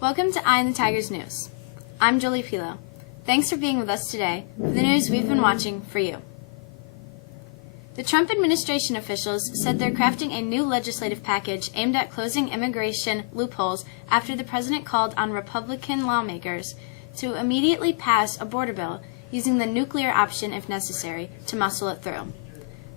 Welcome to Eye on the Tigers News. I'm Jolie Pilo. Thanks for being with us today for the news we've been watching for you. The Trump administration officials said they're crafting a new legislative package aimed at closing immigration loopholes after the president called on Republican lawmakers to immediately pass a border bill using the nuclear option if necessary to muscle it through.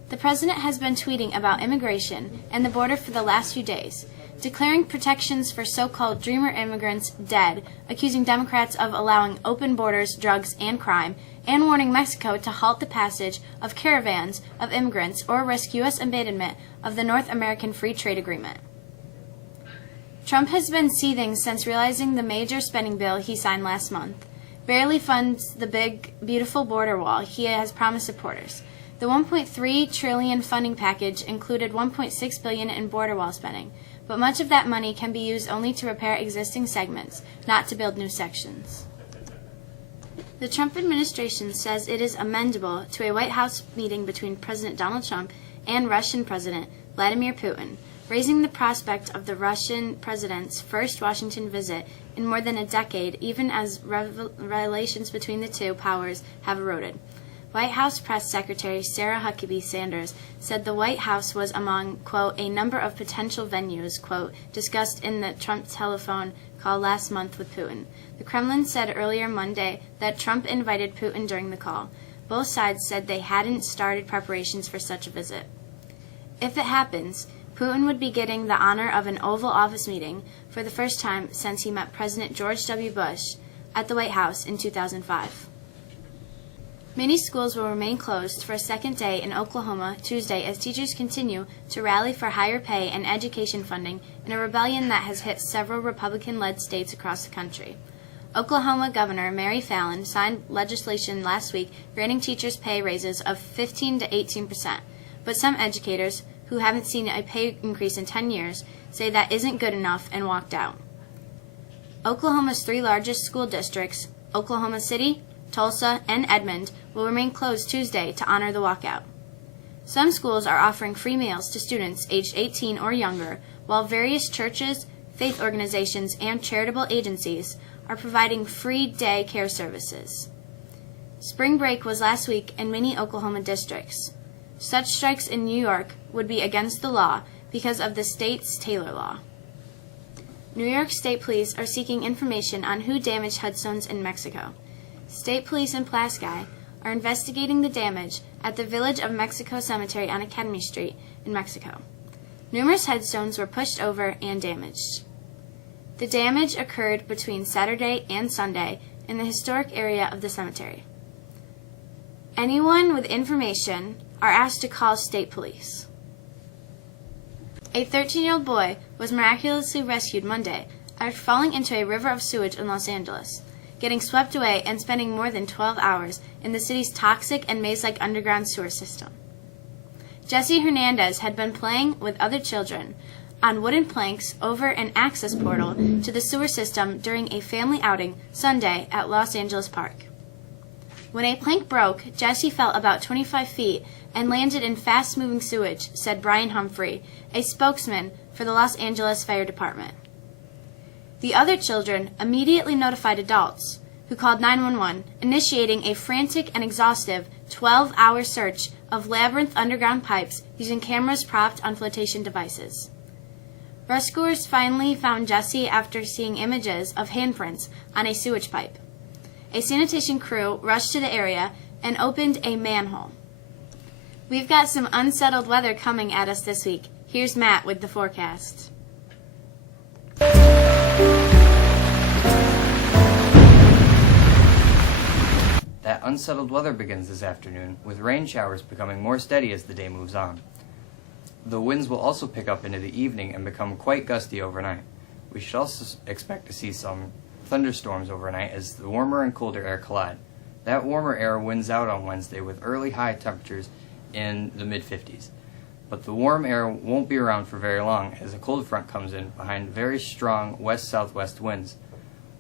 The president has been tweeting about immigration and the border for the last few days, declaring protections for so-called dreamer immigrants dead, accusing Democrats of allowing open borders, drugs, and crime, and warning Mexico to halt the passage of caravans of immigrants or risk U.S. abandonment of the North American Free Trade Agreement. Trump has been seething since realizing the major spending bill he signed last month barely funds the big, beautiful border wall he has promised supporters. The $1.3 trillion funding package included $1.6 billion in border wall spending, but much of that money can be used only to repair existing segments, not to build new sections. The Trump administration says it is amendable to a White House meeting between President Donald Trump and Russian President Vladimir Putin, raising the prospect of the Russian president's first Washington visit in more than a decade, even as relations between the two powers have eroded. White House Press Secretary Sarah Huckabee Sanders said the White House was among, quote, a number of potential venues, quote, discussed in the Trump telephone call last month with Putin. The Kremlin said earlier Monday that Trump invited Putin during the call. Both sides said they hadn't started preparations for such a visit. If it happens, Putin would be getting the honor of an Oval Office meeting for the first time since he met President George W. Bush at the White House in 2005. Many schools will remain closed for a second day in Oklahoma Tuesday as teachers continue to rally for higher pay and education funding in a rebellion that has hit several Republican-led states across the country. Oklahoma Governor Mary Fallin signed legislation last week granting teachers pay raises of 15 to 18%, but some educators, who haven't seen a pay increase in 10 years, say that isn't good enough and walked out. Oklahoma's three largest school districts, Oklahoma City, Tulsa, and Edmond, will remain closed Tuesday to honor the walkout. Some schools are offering free meals to students aged 18 or younger, while various churches, faith organizations, and charitable agencies are providing free day care services. Spring break was last week in many Oklahoma districts. Such strikes in New York would be against the law because of the state's Taylor Law. New York State Police are seeking information on who damaged headstones in Mexico. State Police in Pulaski are investigating the damage at the Village of Mexico Cemetery on Academy Street in Mexico. Numerous headstones were pushed over and damaged. The damage occurred between Saturday and Sunday in the historic area of the cemetery. Anyone with information are asked to call State Police. A 13-year-old boy was miraculously rescued Monday after falling into a river of sewage in Los Angeles, getting swept away and spending more than 12 hours in the city's toxic and maze-like underground sewer system. Jesse Hernandez had been playing with other children on wooden planks over an access portal to the sewer system during a family outing Sunday at Los Angeles Park. When a plank broke, Jesse fell about 25 feet and landed in fast-moving sewage, said Brian Humphrey, a spokesman for the Los Angeles Fire Department. The other children immediately notified adults, who called 911, initiating a frantic and exhaustive 12-hour search of labyrinth underground pipes using cameras propped on flotation devices. Rescuers finally found Jesse after seeing images of handprints on a sewage pipe. A sanitation crew rushed to the area and opened a manhole. We've got some unsettled weather coming at us this week. Here's Matt with the forecast. That unsettled weather begins this afternoon, with rain showers becoming more steady as the day moves on. The winds will also pick up into the evening and become quite gusty overnight. We should also expect to see some thunderstorms overnight as the warmer and colder air collide. That warmer air wins out on Wednesday with early high temperatures in the mid-50s. But the warm air won't be around for very long as a cold front comes in behind very strong west-southwest winds.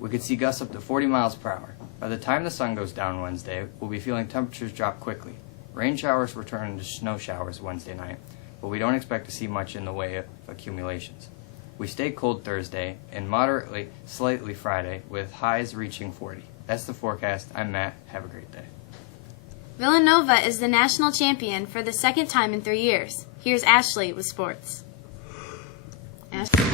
We could see gusts up to 40 miles per hour. By the time the sun goes down Wednesday, we'll be feeling temperatures drop quickly. Rain showers will turn into snow showers Wednesday night, but we don't expect to see much in the way of accumulations. We stay cold Thursday and moderately, slightly Friday, with highs reaching 40. That's the forecast. I'm Matt. Have a great day. Villanova is the national champion for the second time in 3 years. Here's Ashley with sports. Ashley.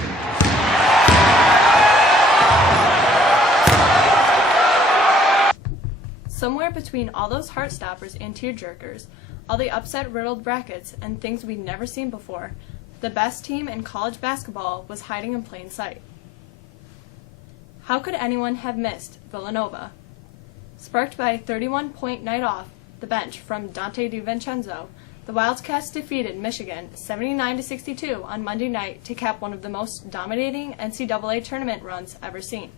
Somewhere between all those heart-stoppers and tear-jerkers, all the upset-riddled brackets and things we'd never seen before, the best team in college basketball was hiding in plain sight. How could anyone have missed Villanova? Sparked by a 31-point night off the bench from Dante DiVincenzo, the Wildcats defeated Michigan 79-62 on Monday night to cap one of the most dominating NCAA tournament runs ever seen.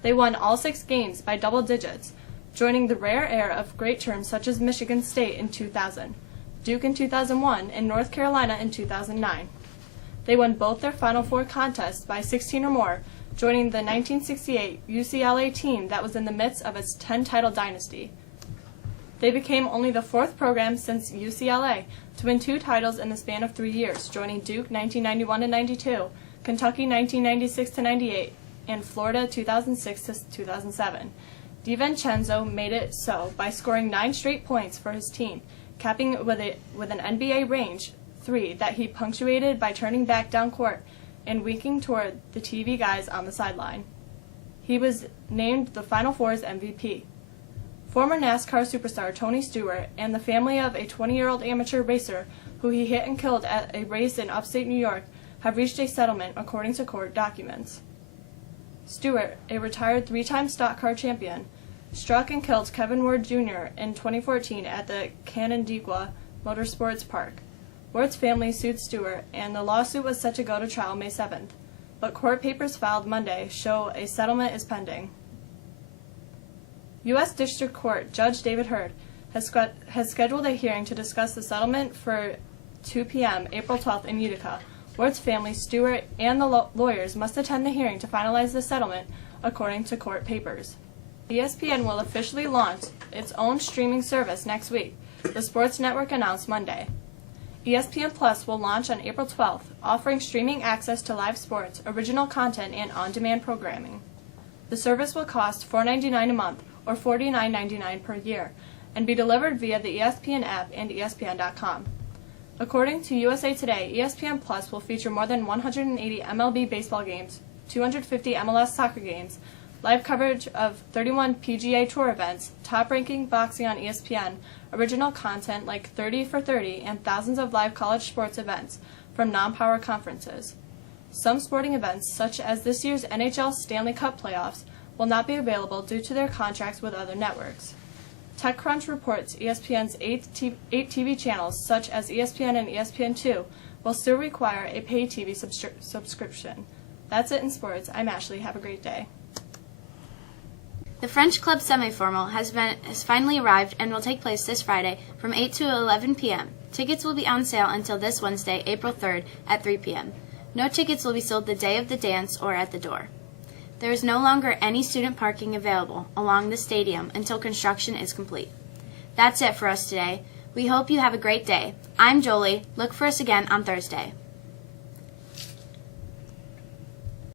They won all 6 games by double digits, joining the rare air of great terms such as Michigan State in 2000, Duke in 2001, and North Carolina in 2009. They won both their Final Four contests by 16 or more, joining the 1968 UCLA team that was in the midst of its 10-title dynasty. They became only the 4th program since UCLA to win 2 titles in the span of 3 years, joining Duke 1991-92, Kentucky 1996-98, and Florida 2006-2007. DiVincenzo made it so by scoring 9 straight points for his team, capping with an NBA range 3 that he punctuated by turning back down court and winking toward the TV guys on the sideline. He was named the Final Four's MVP. Former NASCAR superstar Tony Stewart and the family of a 20-year-old amateur racer who he hit and killed at a race in upstate New York have reached a settlement according to court documents. Stewart, a retired 3-time stock car champion, struck and killed Kevin Ward Jr. in 2014 at the Canandaigua Motorsports Park. Ward's family sued Stewart, and the lawsuit was set to go to trial May 7th, but court papers filed Monday show a settlement is pending. U.S. District Court Judge David Hurd has scheduled a hearing to discuss the settlement for 2 p.m. April 12th in Utica. Ward's family, Stewart, and the lawyers must attend the hearing to finalize the settlement, according to court papers. ESPN will officially launch its own streaming service next week, the sports network announced Monday. ESPN Plus will launch on April 12th, offering streaming access to live sports, original content, and on-demand programming. The service will cost $4.99 a month, or $49.99 per year, and be delivered via the ESPN app and ESPN.com. According to USA Today, ESPN Plus will feature more than 180 MLB baseball games, 250 MLS soccer games, live coverage of 31 PGA Tour events, top-ranking boxing on ESPN, original content like 30 for 30, and thousands of live college sports events from non-power conferences. Some sporting events, such as this year's NHL Stanley Cup playoffs, will not be available due to their contracts with other networks. TechCrunch reports ESPN's 8 TV channels, such as ESPN and ESPN2, will still require a pay TV subscription. That's it in sports. I'm Ashley. Have a great day. The French Club semifinal has finally arrived and will take place this Friday from 8 to 11 p.m. Tickets will be on sale until this Wednesday, April 3rd at 3 p.m. No tickets will be sold the day of the dance or at the door. There is no longer any student parking available along the stadium until construction is complete. That's it for us today. We hope you have a great day. I'm Jolie. Look for us again on Thursday.